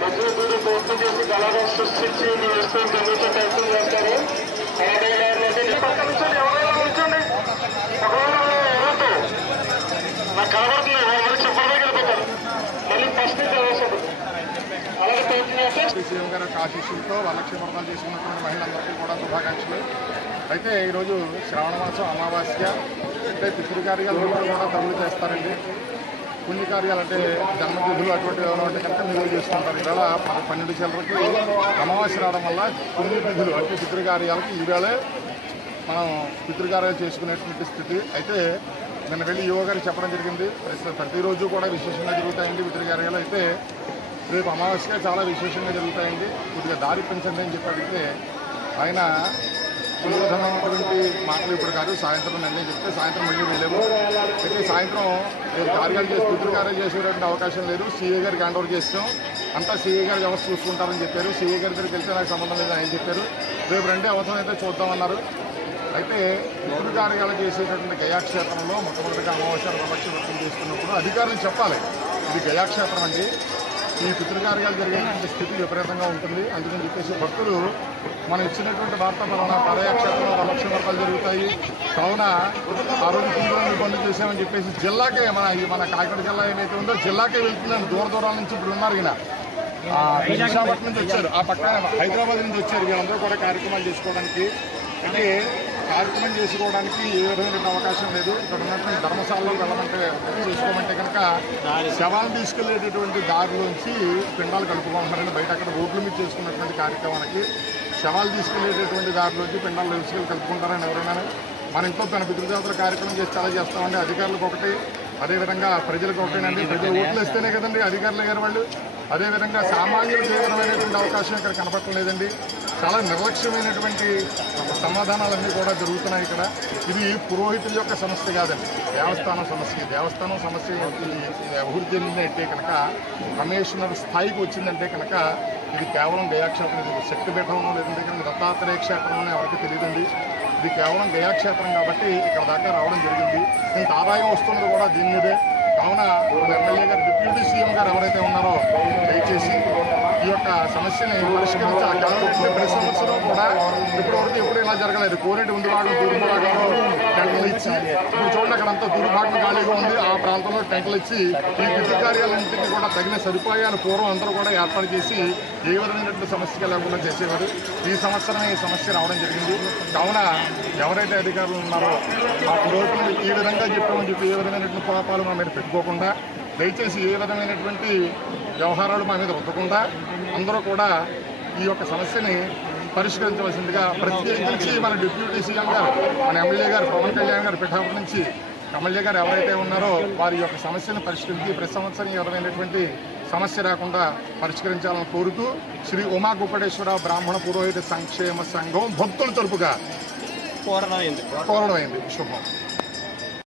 మధ్యదూరి పూర్తి చేసి గలగా సృష్టించి మీ వస్తువులు గమనించే ప్రయత్నం చేస్తారు. పక్క నుంచి ఎవరైనా ఉంచండి. ఎవరితో నాకు కనబడుతుంది మళ్ళీ చెప్పడానికి వెళ్ళిపోతారు. మళ్ళీ ఫస్ట్ నుంచి అవసరం అలాగే ప్రయత్నం చేస్తే సీఎం గారి ఆశీస్సులతో వరలక్ష్మీవ్రతాలు చేసుకున్నటువంటి మహిళలందరికీ కూడా శుభాకాంక్షలు. అయితే ఈరోజు శ్రావణ మాసం అమావాస్య అంటే పితృకార్యాలు కూడా తగులు చేస్తారండి. పుణ్యకార్యాలు అంటే జన్మతిథులు అటువంటి అంటే కనుక నిలువ చేసుకుంటారు. ఈవేళ 12 చిల్లరకి అమావాస్య రావడం వల్ల పుణ్యతిథులు అంటే పితృకార్యాలకి ఈవేళ మనం పితృకార్యాలు చేసుకునేటువంటి స్థితి. అయితే నిన్న వెళ్ళి యువ గారు చెప్పడం జరిగింది. ప్రతిరోజు కూడా విశేషంగా జరుగుతాయండి పితృకార్యాలు. అయితే రేపు అమావాస్యగా చాలా విశేషంగా జరుగుతాయండి. కొద్దిగా దారి పెంచండి అని చెప్పి అడిగితే ఆయన వివిధమైనటువంటి మాటలు ఇప్పుడు కాదు, సాయంత్రం నన్నే చెప్తే సాయంత్రం మళ్ళీ వెళ్ళాము. అయితే సాయంత్రం కార్యాలు చేసి పితృకార్యాలు చేసేటువంటి అవకాశం లేదు. సీఏ గారికి హ్యాండ్ ఓవర్ చేస్తాం. అంతా సీఏ గారి వ్యవస్థ చూసుకుంటారని చెప్పారు. సీఏ గారి దగ్గరికి వెళ్తే నాకు సంబంధం లేదని ఆయన చెప్పారు. రేపు రెండే అవసరం అయితే చూద్దామన్నారు. అయితే పితృకార్యాలు చేసేటటువంటి గయాక్షేత్రంలో మొట్టమొదటిగా అమావాస్య వరలక్ష్మి వ్రతం చేసుకున్నప్పుడు అధికారులు చెప్పాలి ఇది గయాక్షేత్రం అండి, ఈ పితృకార్యాలు జరిగేటువంటి స్థితి విపరీతంగా ఉంటుంది. అందుకని చెప్పేసి భక్తులు మనం ఇచ్చినటువంటి వార్త మన పదయాక్షేత్రంలో వరలక్ష్మి వ్రతాలు జరుగుతాయి కావున ఆ రోజు కుంభంలో బంద్ చేసామని చెప్పేసి జిల్లాకే మన కాకినాడ జిల్లా ఏమైతే ఉందో జిల్లాకే వెళ్తుందని దూరాల నుంచి ఇప్పుడు ఉన్నారు. ఈయన విశాఖపట్నం నుంచి వచ్చారు, ఆ పక్కన హైదరాబాద్ నుంచి వచ్చారు. వీళ్ళందరూ కూడా కార్యక్రమాలు చేసుకోవడానికి. అంటే కార్యక్రమం చేసుకోవడానికి ఏ విధమైన అవకాశం లేదు. ఇక్కడ ఉన్నటువంటి ధర్మశాలలో వెళ్ళమంటే చేసుకోమంటే కనుక శవాలను తీసుకెళ్లేటటువంటి దారిలోంచి పిండాలు కలుపుకుంటున్నారని బయట అక్కడ రోడ్ల మీద చేసుకున్నటువంటి కార్యక్రమానికి శవాలు తీసుకెళ్లేటటువంటి దారిలోంచి పిండాలు తీసుకెళ్ళి కలుపుకుంటారని ఎవరైనా మన ఇంట్లో తన పితృదేవతల కార్యక్రమం చేస్తే అలా చేస్తామండి. అధికారులకు ఒకటి, అదేవిధంగా ప్రజలకు ఒకటేనండి. ప్రజలు ఓట్లు వేస్తేనే కదండి అధికారులు అయ్యారు వాళ్ళు. అదేవిధంగా సామాన్యులకు ఏ విధమైనటువంటి అవకాశం ఇక్కడ కనపడలేదండి. చాలా నిర్లక్ష్యమైనటువంటి సమాధానాలన్నీ కూడా జరుగుతున్నాయి ఇక్కడ. ఇది పురోహితుల యొక్క సమస్య కాదండి, దేవస్థానం సమస్య. దేవస్థానం సమస్య అభివృద్ధి చెందిందంటే కనుక కమిషనర్ స్థాయికి వచ్చిందంటే కనుక ఇది కేవలం గయాక్షేత్రం, ఇది శక్తిపీఠంలో లేదంటే కనుక దత్తాత్రేయ క్షేత్రంలోనే ఎవరికి తెలియదండి. ఇది కేవలం గయాక్షేత్రం కాబట్టి ఇక్కడ దాకా రావడం జరిగింది. ఇంత ఆదాయం వస్తున్నది కూడా దీని మీదే. కావున ఎమ్మెల్యే గారు, డిప్యూటీ సీఎం గారు ఎవరైతే ఉన్నారో దయచేసి ఈ యొక్క సమస్యని పరిష్కరించాలి. కాబట్టి ప్రతి సంవత్సరం కూడా ఇప్పటివరకు ఎప్పుడు ఇలా జరగలేదు. కోనేటి ముందు భాగం తూర్పు భాగంలో టెంటలు ఇచ్చి, ఇప్పుడు చూడండి అక్కడంతా తూర్పు భాగం ఖాళీగా ఉంది, ఆ ప్రాంతంలో టెంటలు ఇచ్చి ఈ పితృకార్యాలన్నింటినీ కూడా తగిన సదుపాయాలు పూర్వం అందరూ కూడా ఏర్పాటు చేసి ఏ విధమైనటువంటి సమస్యగా లేకుండా చేసేవారు. ఈ సంవత్సరమే ఈ సమస్య రావడం జరిగింది. కావున ఎవరైతే అధికారులు ఉన్నారో ఆ పురోహితులు ఈ విధంగా చెప్పామని చెప్పి ఏ విధమైనటువంటి కోపాలు మా మీద పెట్టుకోకుండా, దయచేసి ఏ విధమైనటువంటి వ్యవహారాలు మా మీద రుద్దకుండా అందరూ కూడా ఈ యొక్క సమస్యని పరిష్కరించవలసిందిగా ప్రత్యేకించి మన డిప్యూటీ సీఎం గారు, మన ఎమ్మెల్యే గారు పవన్ కళ్యాణ్ గారు పిఠాపురం నుంచి ఎమ్మెల్యే గారు ఎవరైతే ఉన్నారో వారి యొక్క సమస్యను పరిష్కరించి ప్రతి సంవత్సరం ఈ విధమైనటువంటి సమస్య రాకుండా పరిష్కరించాలని కోరుతూ శ్రీ ఉమా గుప్పటేశ్వర బ్రాహ్మణ పురోహిత సంక్షేమ సంఘం భక్తుల తరపుగా కోరడమైంది. శుభం.